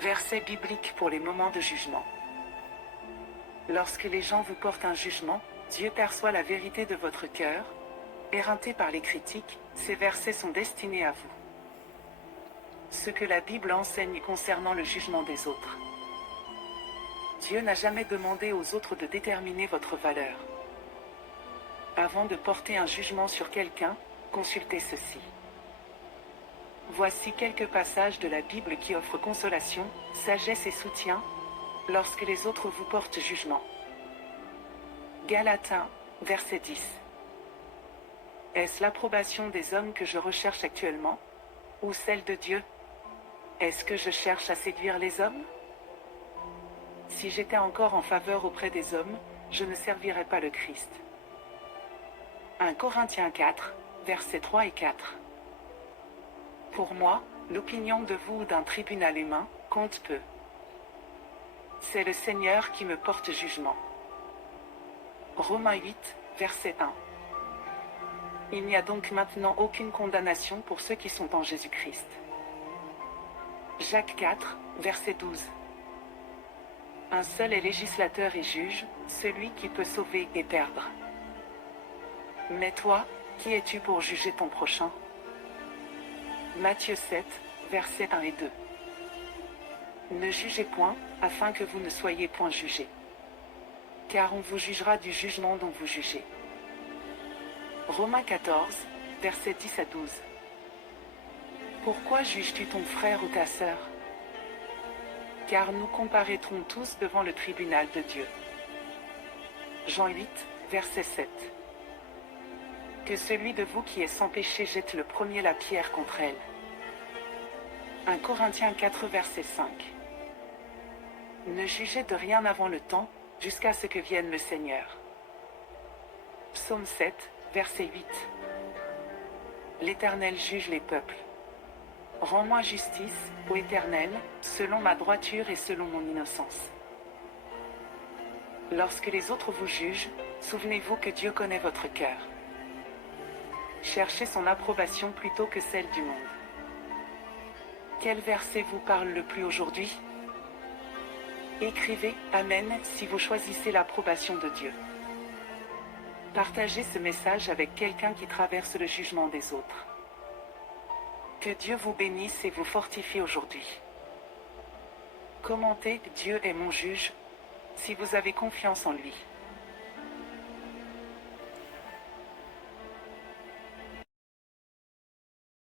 Verset biblique pour les moments de jugement. Lorsque les gens vous portent un jugement, Dieu perçoit la vérité de votre cœur. Éreinté par les critiques, ces versets sont destinés à vous. Ce que la Bible enseigne concernant le jugement des autres. Dieu n'a jamais demandé aux autres de déterminer votre valeur. Avant de porter un jugement sur quelqu'un, consultez ceci. Voici quelques passages de la Bible qui offrent consolation, sagesse et soutien, lorsque les autres vous portent jugement. Galates, verset 10. Est-ce l'approbation des hommes que je recherche actuellement, ou celle de Dieu? Est-ce que je cherche à séduire les hommes? Si j'étais encore en faveur auprès des hommes, je ne servirais pas le Christ. 1 Corinthiens 4, versets 3 et 4. Pour moi, l'opinion de vous ou d'un tribunal humain compte peu. C'est le Seigneur qui me porte jugement. Romains 8, verset 1. Il n'y a donc maintenant aucune condamnation pour ceux qui sont en Jésus-Christ. Jacques 4, verset 12. Un seul est législateur et juge, celui qui peut sauver et perdre. Mais toi, qui es-tu pour juger ton prochain? Matthieu 7, versets 1 et 2. Ne jugez point, afin que vous ne soyez point jugés. Car on vous jugera du jugement dont vous jugez. Romains 14, versets 10 à 12. Pourquoi juges-tu ton frère ou ta sœur? Car nous comparaîtrons tous devant le tribunal de Dieu. Jean 8, verset 7. Que celui de vous qui est sans péché jette le premier la pierre contre elle. 1 Corinthiens 4, verset 5. Ne jugez de rien avant le temps, jusqu'à ce que vienne le Seigneur. Psaume 7, verset 8. L'Éternel juge les peuples. Rends-moi justice, ô Éternel, selon ma droiture et selon mon innocence. Lorsque les autres vous jugent, souvenez-vous que Dieu connaît votre cœur. Cherchez son approbation plutôt que celle du monde. Quel verset vous parle le plus aujourd'hui? Écrivez « Amen » si vous choisissez l'approbation de Dieu. Partagez ce message avec quelqu'un qui traverse le jugement des autres. Que Dieu vous bénisse et vous fortifie aujourd'hui. Commentez « Dieu est mon juge » si vous avez confiance en lui.